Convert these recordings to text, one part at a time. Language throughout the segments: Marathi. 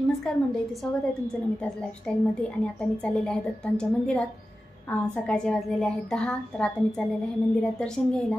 नमस्कार मंडळी, स्वागत आहे तुमचं नमिताज लाईफस्टाईलमध्ये. आणि आता मी चाललेले आहे दत्तांच्या मंदिरात. सकाळचे वाजलेले आहेत 10. तर आता मी चाललेले आहे मंदिरात दर्शन घ्यायला.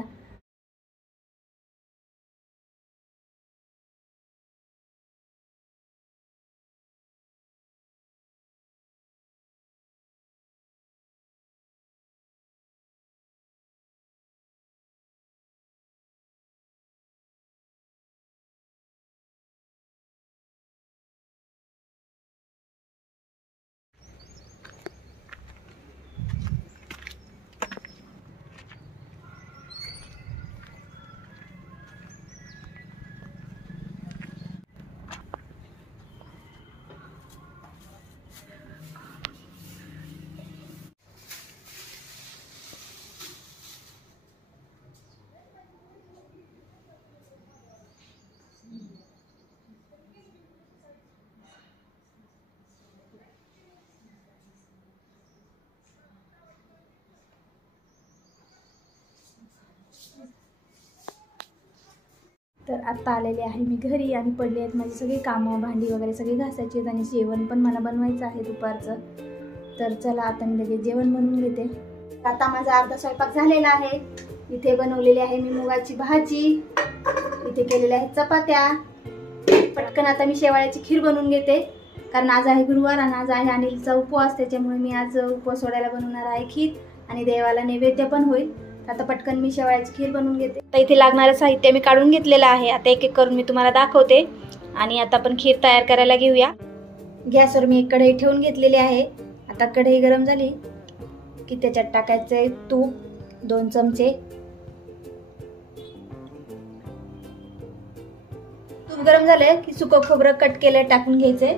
तर आता आलेले आहे मी घरी आणि पडले आहेत माझी सगळी कामं, भांडी वगैरे सगळी घासायची आहेत आणि जेवण पण मला बनवायचं आहे दुपारचं. तर चला आता मी लगेच जेवण बनवून घेते. आता माझा अर्धा स्वयंपाक झालेला आहे. इथे बनवलेली आहे मी मुगाची भाजी, इथे केलेल्या आहेत चपात्या. पटकन आता मी शेवाळ्याची खीर बनवून घेते, कारण आज आहे गुरुवार आणि आज आहे अनिलचा उपवास. त्याच्यामुळे मी आज उपवास सोडायला बनवणार आहे खीर आणि देवाला नैवेद्य पण होईल. आता पटकन मी शेवाळ्याची खीर बनवून घेते. तर इथे लागणारं साहित्य मी काढून घेतलेलं आहे. आता एक एक करून मी तुम्हाला दाखवते आणि आता आपण खीर तयार करायला घेऊया. गॅसवर मी एक कढई ठेवून घेतलेली आहे. आता कढई गरम झाली की त्याच्यात टाकायचे तूप 2 चमचे. तूप गरम झालं की सुकं खोबरं कट केलं टाकून घ्यायचंय.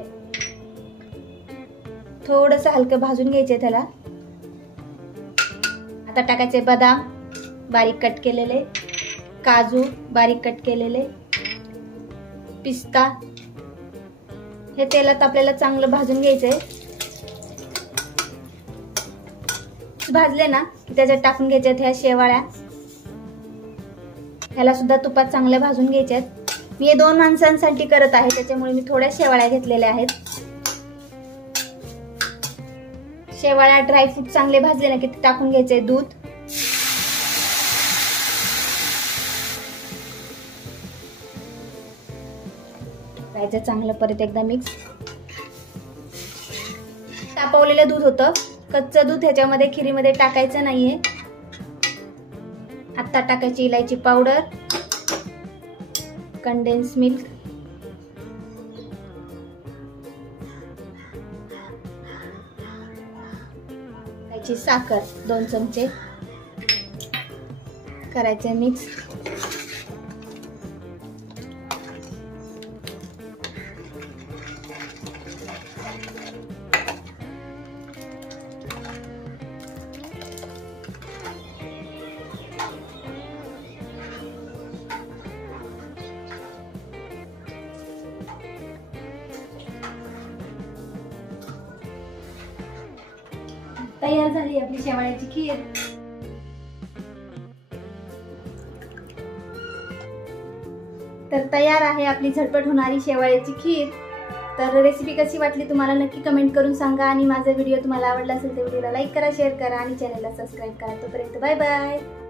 थोडंसं हलकं भाजून घ्यायचंय त्याला. आता टाकायचे बदाम बारीक कट केलेले, काजू बारीक कट केलेले, पिस्ता. हे तेलात आपल्याला चांगलं भाजून घ्यायचंय. भाजले ना की त्याच्यात टाकून घ्यायच्यात ह्या शेवाळ्या. ह्याला सुद्धा तुपात चांगल्या भाजून घ्यायच्यात. मी हे 2 माणसांसाठी करत आहे, त्याच्यामुळे मी थोड्या शेवाळ्या घेतलेल्या आहेत. शेवाळ्या ड्रायफ्रूट चांगले भाजले ना की टाकून घ्यायचे दूध. करायचं चांगलं परत एकदा मिक्स. तापवलेलं दूध होतं, कच्चं दूध ह्याच्यामध्ये खिरीमध्ये टाकायचं नाहीये. आता टाकायची इलायची पावडर, कंडेन्स मिल्क, साखर 2 चमचे. करायचे मिक्स. तयार झाली आपली शेवाळ्याची खीर. तर तयार आहे आपली झटपट होणारी शेवाळ्याची खीर. तर रेसिपी कशी वाटली तुम्हाला नक्की कमेंट करून सांगा. आणि माझा व्हिडिओ तुम्हाला आवडला असेल तर व्हिडिओला लाईक करा, शेअर करा आणि चॅनलला सबस्क्राईब करा. तोपर्यंत बाय बाय.